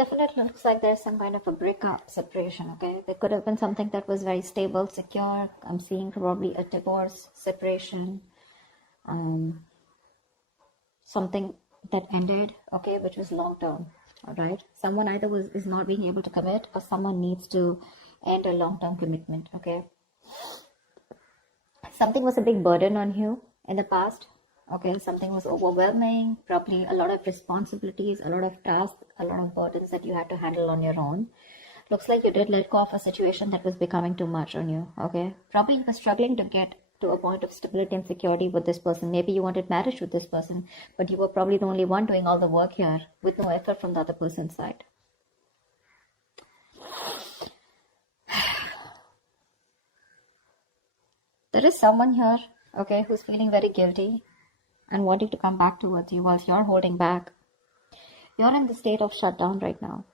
definitely looks like there's some kind of a breakup, separation, okay? There could have been something that was very stable, secure. I'm seeing probably a divorce, separation, something that ended, okay, which was long term, all right? Someone either is not being able to commit, or someone needs to end a long term commitment, okay? Something was a big burden on you in the past, okay? Something was overwhelming, probably a lot of responsibilities, a lot of tasks, a lot of burdens that you had to handle on your own. Looks like you did let go of a situation that was becoming too much on you, okay? Probably you were struggling to get to a point of stability and security with this person. Maybe you wanted marriage with this person, but you were probably the only one doing all the work here with no effort from the other person's side. There is someone here, okay, who's feeling very guilty and wanting to come back towards you whilst you're holding back. You're in the state of shutdown right now.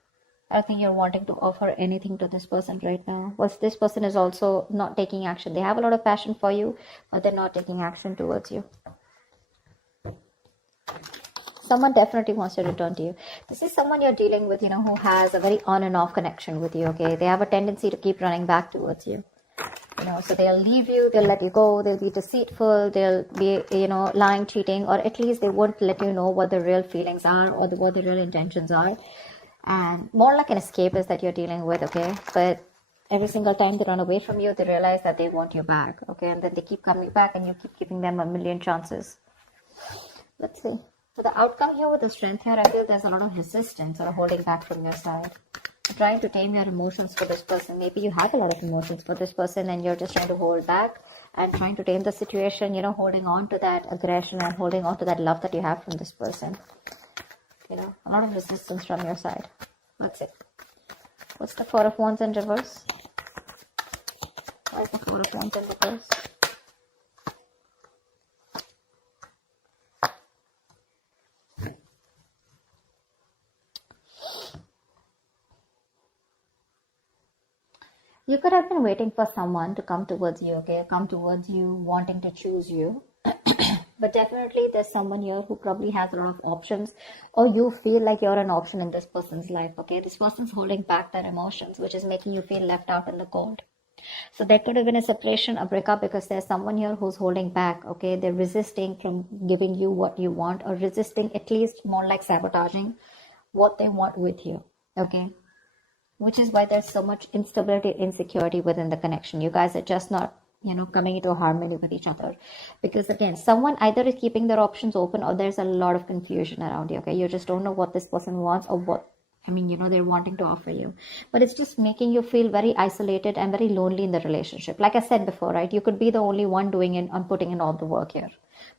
I think you're wanting to offer anything to this person right now. Whilst this person is also not taking action. They have a lot of passion for you, but they're not taking action towards you. Someone definitely wants to return to you. This is someone you're dealing with, who has a very on and off connection with you, okay? They have a tendency to keep running back towards you. So they'll leave you, they'll let you go, they'll be deceitful, they'll be, lying, cheating, or at least they won't let you know what the real feelings are or what the real intentions are. And more like an escapist that you're dealing with, okay? But every single time they run away from you, they realize that they want you back, okay? And then they keep coming back and you keep giving them a million chances. Let's see. So the outcome here with the strength here, I feel there's a lot of resistance or holding back from your side. Trying to tame your emotions for this person. Maybe you have a lot of emotions for this person and you're just trying to hold back and trying to tame the situation, holding on to that aggression and holding on to that love that you have from this person. A lot of resistance from your side. That's it. What's the Four of Wands in reverse? Why is the Four of Wands in reverse? You could have been waiting for someone to come towards you, okay? Come towards you, wanting to choose you. But definitely there's someone here who probably has a lot of options, or you feel like you're an option in this person's life, okay? This person's holding back their emotions, which is making you feel left out in the cold. So there could have been a separation, a breakup, because there's someone here who's holding back, okay? They're resisting from giving you what you want, or resisting, at least more like sabotaging what they want with you, okay? Which is why there's so much instability, insecurity within the connection. You guys are just not, coming into harmony with each other. Because again, someone either is keeping their options open, or there's a lot of confusion around you, okay? You just don't know what this person wants, or what, they're wanting to offer you. But it's just making you feel very isolated and very lonely in the relationship. Like I said before, right? You could be the only one doing it and putting in all the work here.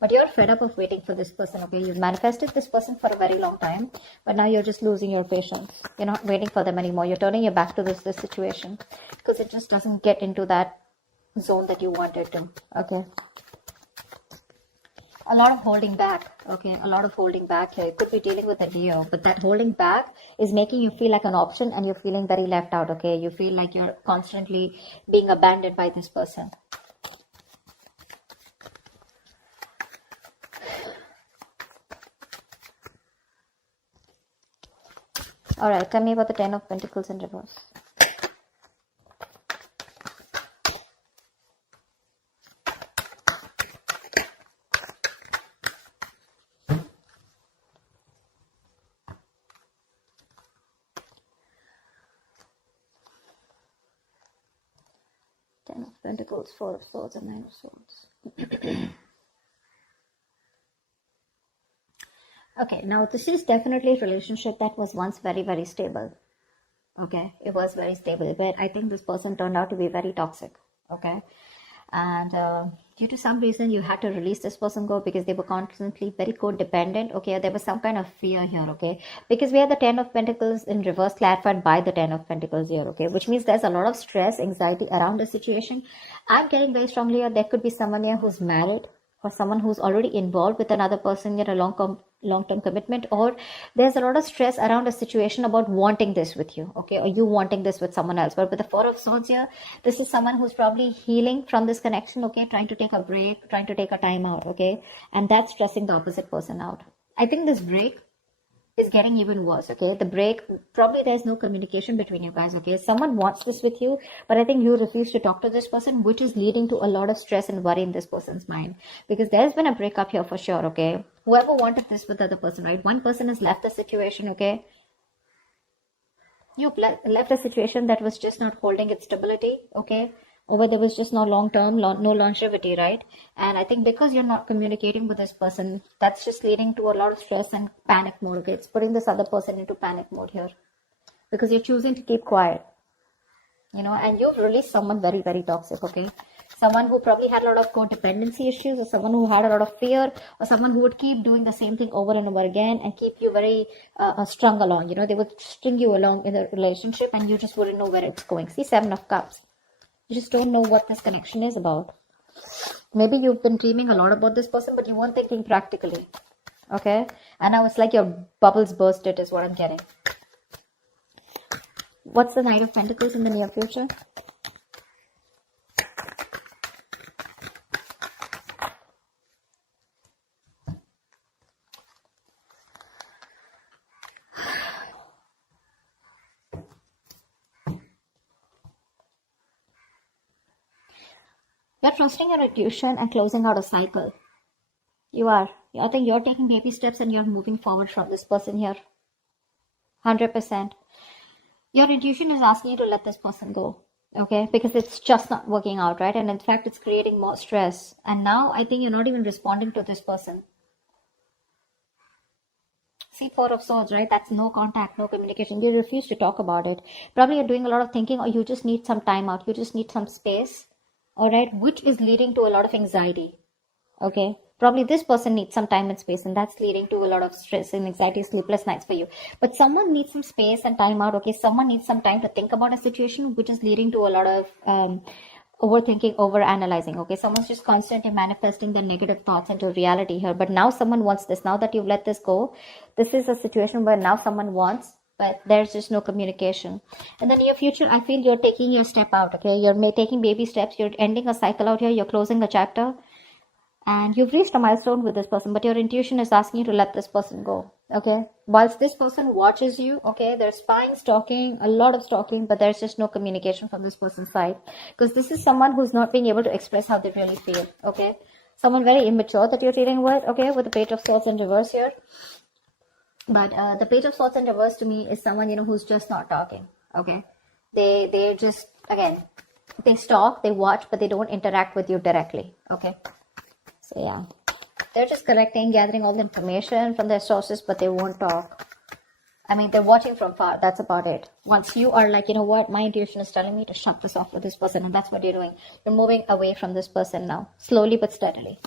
But you're fed up of waiting for this person, okay? You've manifested this person for a very long time, but now you're just losing your patience. You're not waiting for them anymore. You're turning your back to this situation because it just doesn't get into that zone that you wanted to, okay? A lot of holding back, okay? A lot of holding back here. You could be dealing with a Leo, but that holding back is making you feel like an option and you're feeling very left out, okay? You feel like you're constantly being abandoned by this person. All right, tell me about the Ten of Pentacles in reverse. Ten of Pentacles, Four of Swords, and Nine of Swords. Okay, now this is definitely a relationship that was once very, very stable. Okay, it was very stable, but I think this person turned out to be very toxic. Okay, and due to some reason you had to release this person go because they were constantly very codependent. Okay, there was some kind of fear here. Okay, because we have the Ten of Pentacles in reverse clarified by the Ten of Pentacles here. Okay, which means there's a lot of stress, anxiety around the situation. I'm getting very strongly here there could be someone here who's married, or someone who's already involved with another person in a long-term commitment, or there's a lot of stress around a situation about wanting this with you, okay, or you wanting this with someone else. But with the Four of Swords here, this is someone who's probably healing from this connection, okay, trying to take a break, trying to take a time out, okay, and that's stressing the opposite person out. I think this break is getting even worse, okay? The break, probably there's no communication between you guys, okay? Someone wants this with you, but I think you refuse to talk to this person, which is leading to a lot of stress and worry in this person's mind, because there's been a breakup here for sure, okay? Whoever wanted this with the other person, right? One person has left the situation, okay? You left a situation that was just not holding its stability, okay? Or where there was just no long-term, no longevity, right? And I think because you're not communicating with this person, that's just leading to a lot of stress and panic mode, okay? It's putting this other person into panic mode here because you're choosing to keep quiet, you know, and you've released someone very, very toxic, okay? Someone who probably had a lot of codependency issues, or someone who had a lot of fear, or someone who would keep doing the same thing over and over again and keep you very strung along, you know? They would string you along in a relationship and you just wouldn't know where it's going. See, 7 of Cups. You just don't know what this connection is about. Maybe you've been dreaming a lot about this person, but you weren't thinking practically. Okay? And now it's like your bubbles bursted is what I'm getting. What's the Knight of Pentacles in the near future? You're trusting your intuition and closing out a cycle. You are. I think you're taking baby steps and you're moving forward from this person here. 100%. Your intuition is asking you to let this person go. Okay? Because it's just not working out, right? And in fact, it's creating more stress. And now I think you're not even responding to this person. See, 4 of Swords, right? That's no contact, no communication. You refuse to talk about it. Probably you're doing a lot of thinking, or you just need some time out. You just need some space. All right, which is leading to a lot of anxiety. Okay, probably this person needs some time and space, and that's leading to a lot of stress and anxiety, sleepless nights for you. But someone needs some space and time out. Okay, someone needs some time to think about a situation, which is leading to a lot of overthinking, overanalyzing. Okay, someone's just constantly manifesting their negative thoughts into reality here. But now someone wants this. Now that you've let this go, this is a situation where now someone wants, but there's just no communication. In the near future, I feel you're taking your step out, okay? You're taking baby steps. You're ending a cycle out here. You're closing a chapter. And you've reached a milestone with this person, but your intuition is asking you to let this person go, okay? Whilst this person watches you, okay, there's spying, stalking, a lot of stalking, but there's just no communication from this person's side. Because this is someone who's not being able to express how they really feel, okay? Someone very immature that you're dealing with, okay? With the Page of Swords in reverse here. But the Page of Swords in reverse to me is someone, you know, who's just not talking, okay? They're just, again, they stalk, they watch, but they don't interact with you directly, okay? So, yeah. They're just collecting, gathering all the information from their sources, but they won't talk. I mean, they're watching from far. That's about it. Once you are like, you know what, my intuition is telling me to shut this off with this person, and that's what you're doing. You're moving away from this person now, slowly but steadily.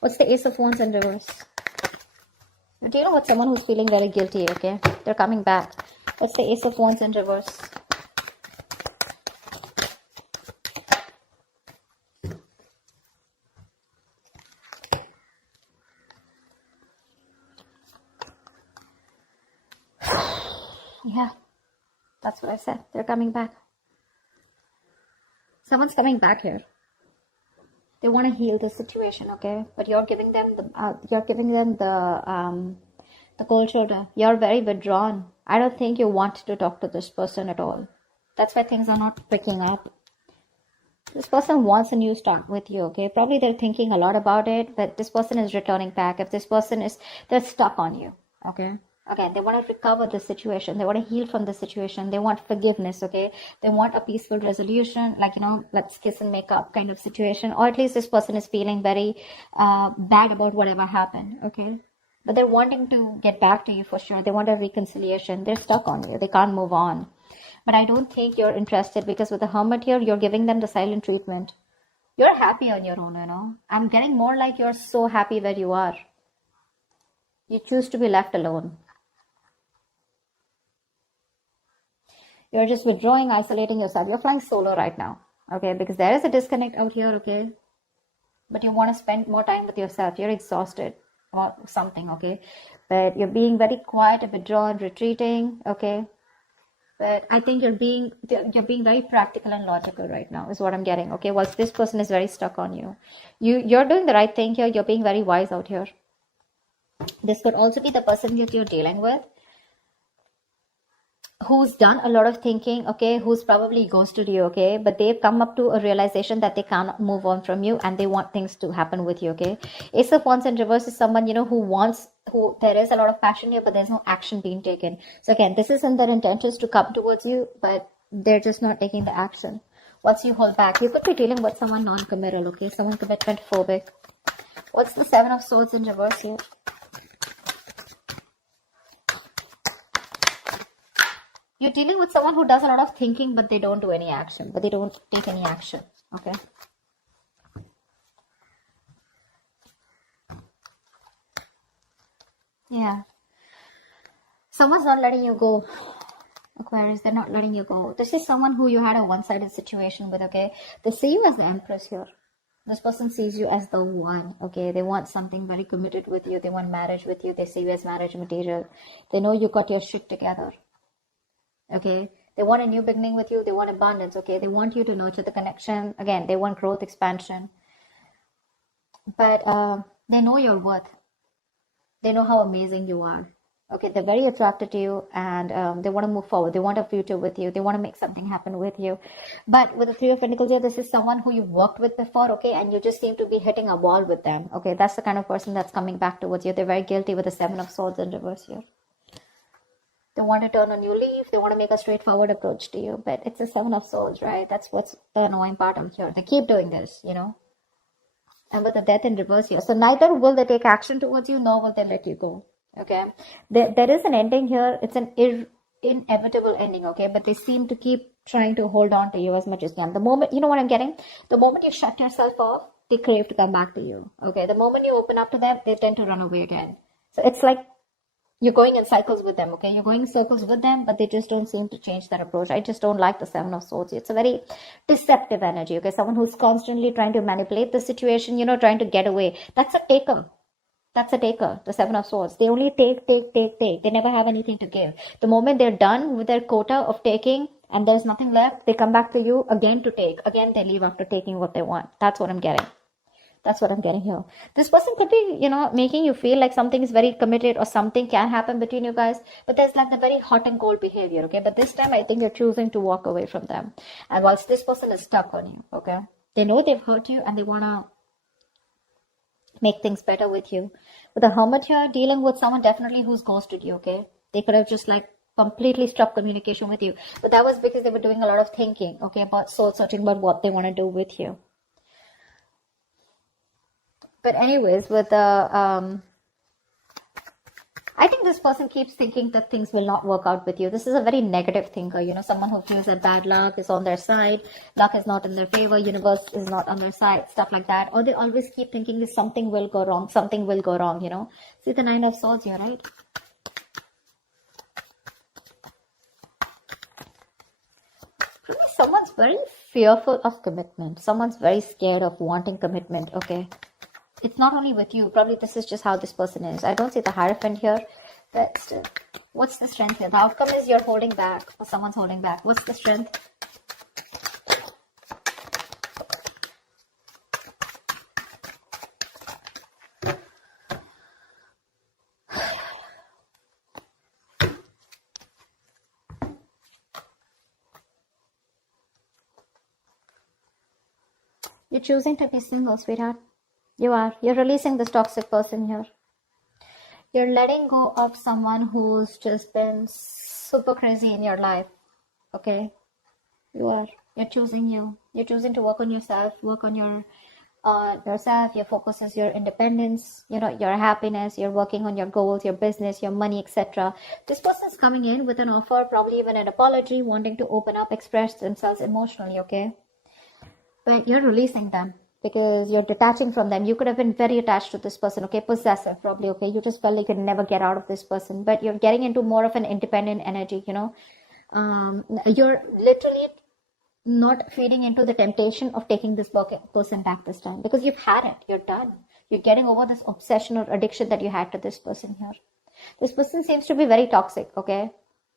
What's the Ace of Wands in reverse? Do you know what? Someone who's feeling very guilty, okay? They're coming back. What's the Ace of Wands in reverse? Yeah, that's what I said. They're coming back. Someone's coming back here. They want to heal the situation, okay? But you're giving them the cold shoulder. You're very withdrawn. I don't think you want to talk to this person at all. That's why things are not picking up. This person wants a new start with you, okay? Probably they're thinking a lot about it, but this person is returning back. If this person is, they're stuck on you, okay? Again, they want to recover the situation. They want to heal from the situation. They want forgiveness, okay? They want a peaceful resolution, like, you know, let's kiss and make up kind of situation. Or at least this person is feeling very bad about whatever happened, okay? But they're wanting to get back to you for sure. They want a reconciliation. They're stuck on you. They can't move on. But I don't think you're interested, because with the Hermit here, you're giving them the silent treatment. You're happy on your own, you know? I'm getting more like you're so happy where you are. You choose to be left alone. You're just withdrawing, isolating yourself. You're flying solo right now, okay? Because there is a disconnect out here, okay? But you want to spend more time with yourself. You're exhausted about something, okay? But you're being very quiet, withdrawn, retreating, okay? But I think you're being very practical and logical right now, is what I'm getting, okay? Whilst this person is very stuck on you. You're doing the right thing here. You're being very wise out here. This could also be the person that you're dealing with, who's done a lot of thinking, okay, who's probably ghosted you, okay, but they've come up to a realization that they cannot move on from you and they want things to happen with you, okay. Ace of Wands in reverse is someone, you know, who there is a lot of passion here, but there's no action being taken. So again, this isn't their intentions to come towards you, but they're just not taking the action. What's you hold back? You could be dealing with someone non-committal, okay, someone commitment phobic. What's the Seven of Swords in reverse here? You're dealing with someone who does a lot of thinking, but they don't do any action, but they don't take any action, okay? Yeah. Someone's not letting you go, Aquarius. They're not letting you go. This is someone who you had a one-sided situation with, okay? They see you as the Empress here. This person sees you as the one, okay? They want something very committed with you. They want marriage with you. They see you as marriage material. They know you got your shit together. Okay, they want a new beginning with you. They want abundance. Okay, they want you to nurture the connection. Again, they want growth, expansion. But they know your worth. They know how amazing you are. Okay, they're very attracted to you, and they want to move forward. They want a future with you. They want to make something happen with you. But with the Three of Pentacles here, this is someone who you've worked with before, okay, and you just seem to be hitting a wall with them. Okay, that's the kind of person that's coming back towards you. They're very guilty with the Seven of Swords in reverse here. They want to turn a new leaf. They want to make a straightforward approach to you. But it's a Seven of Swords, right? That's what's the annoying part of here. They keep doing this, you know. And with the Death in reverse here. So neither will they take action towards you, nor will they let you go. Okay. There is an ending here. It's an inevitable ending, okay? But they seem to keep trying to hold on to you as much as they can. The moment, you know what I'm getting? The moment you shut yourself off, they crave to come back to you. Okay. The moment you open up to them, they tend to run away again. So it's like you're going in cycles with them, okay? You're going in circles with them, but they just don't seem to change their approach. I just don't like the Seven of Swords. It's a very deceptive energy, okay? Someone who's constantly trying to manipulate the situation, you know, trying to get away. That's a taker. That's a taker, the Seven of Swords. They only take. They never have anything to give. The moment they're done with their quota of taking and there's nothing left, they come back to you again to take. Again, they leave after taking what they want. That's what I'm getting. That's what I'm getting here. This person could be, you know, making you feel like something is very committed or something can happen between you guys. But there's like the very hot and cold behavior, okay? But this time I think you're choosing to walk away from them. And whilst this person is stuck on you, okay? They know they've hurt you and they want to make things better with you. With the Hermit here, dealing with someone definitely who's ghosted you, okay? They could have just like completely stopped communication with you. But that was because they were doing a lot of thinking, okay? About soul searching, about what they want to do with you. But anyways, with the, I think this person keeps thinking that things will not work out with you. This is a very negative thinker, you know, someone who feels that bad luck is on their side, luck is not in their favor, universe is not on their side, stuff like that. Or they always keep thinking that something will go wrong, you know. See the Nine of Swords here, right? Someone's very fearful of commitment. Someone's very scared of wanting commitment, okay? It's not only with you. Probably this is just how this person is. I don't see the Hierophant here. But still, what's the strength here? The outcome is you're holding back. Or someone's holding back. What's the strength? You're choosing to be single, sweetheart. You are. You're releasing this toxic person here. You're letting go of someone who's just been super crazy in your life. Okay? You are. You're choosing you. You're choosing to work on yourself, work on yourself. Your focus is your independence, you know, your happiness. You're working on your goals, your business, your money, etc. This person's coming in with an offer, probably even an apology, wanting to open up, express themselves emotionally, okay? But you're releasing them because you're detaching from them. You could have been very attached to this person, okay? Possessive, probably, okay? You just felt like you could never get out of this person, but you're getting into more of an independent energy, you know? You're literally not feeding into the temptation of taking this person back this time because you've had it. You're done. You're getting over this obsession or addiction that you had to this person here. This person seems to be very toxic, okay?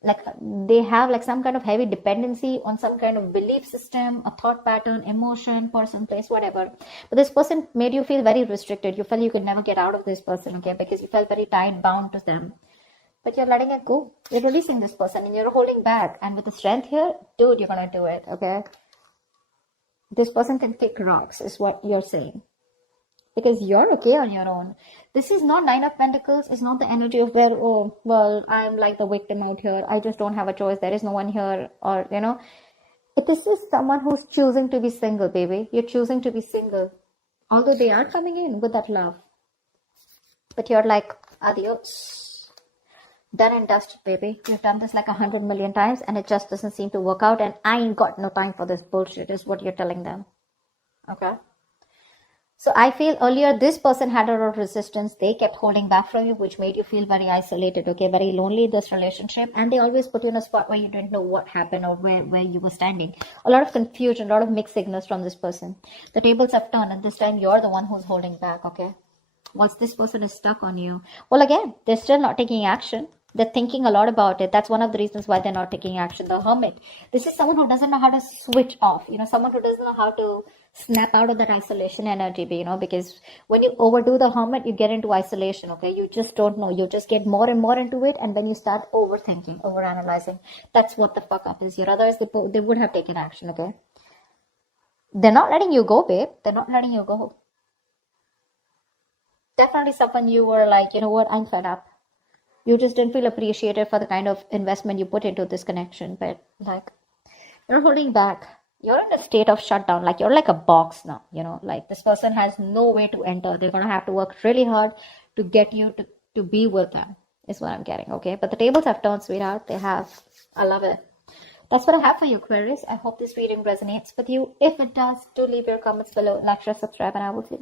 like they have like some kind of heavy dependency on some kind of belief system, a thought pattern, emotion, person, place, whatever. But this person made you feel very restricted. You felt you could never get out of this person, okay, because you felt very tied, bound to them. But you're letting it go. You're releasing this person and you're holding back. And with the strength here, dude, you're gonna do it, okay? This person can pick rocks, is what you're saying. Because you're okay on your own. This is not Nine of Pentacles. It's not the energy of where, oh, well, I'm like the victim out here. I just don't have a choice. There is no one here. Or, you know, this is someone who's choosing to be single, baby. You're choosing to be single. Although they are coming in with that love. But you're like, adios. Done and dusted, baby. You've done this like 100 million times and it just doesn't seem to work out. And I ain't got no time for this bullshit, is what you're telling them. Okay? So I feel earlier this person had a lot of resistance. They kept holding back from you, which made you feel very isolated, okay, very lonely in this relationship. And they always put you in a spot where you didn't know what happened or where you were standing. A lot of confusion, a lot of mixed signals from this person. The tables have turned and this time you're the one who's holding back, okay? Once this person is stuck on you, well, again, they're still not taking action. They're thinking a lot about it. That's one of the reasons why they're not taking action. The Hermit. This is someone who doesn't know how to switch off. You know, someone who doesn't know how to snap out of that isolation energy, you know, because when you overdo the Hermit, you get into isolation, okay? You just don't know. You just get more and more into it. And when you start overthinking, overanalyzing, that's what the fuck up is here. Otherwise, they would have taken action, okay? They're not letting you go, babe. They're not letting you go. Definitely someone you were like, you know what, I'm fed up. You just didn't feel appreciated for the kind of investment you put into this connection. But like, you're holding back. You're in a state of shutdown. Like, you're like a box now, you know, like this person has no way to enter. They're going to have to work really hard to get you to be with them, is what I'm getting, okay? But the tables have turned, sweetheart. They have. I love it. That's what I have for you, Aquarius. I hope this reading resonates with you. If it does, do leave your comments below. Like, share, subscribe, and I will see you.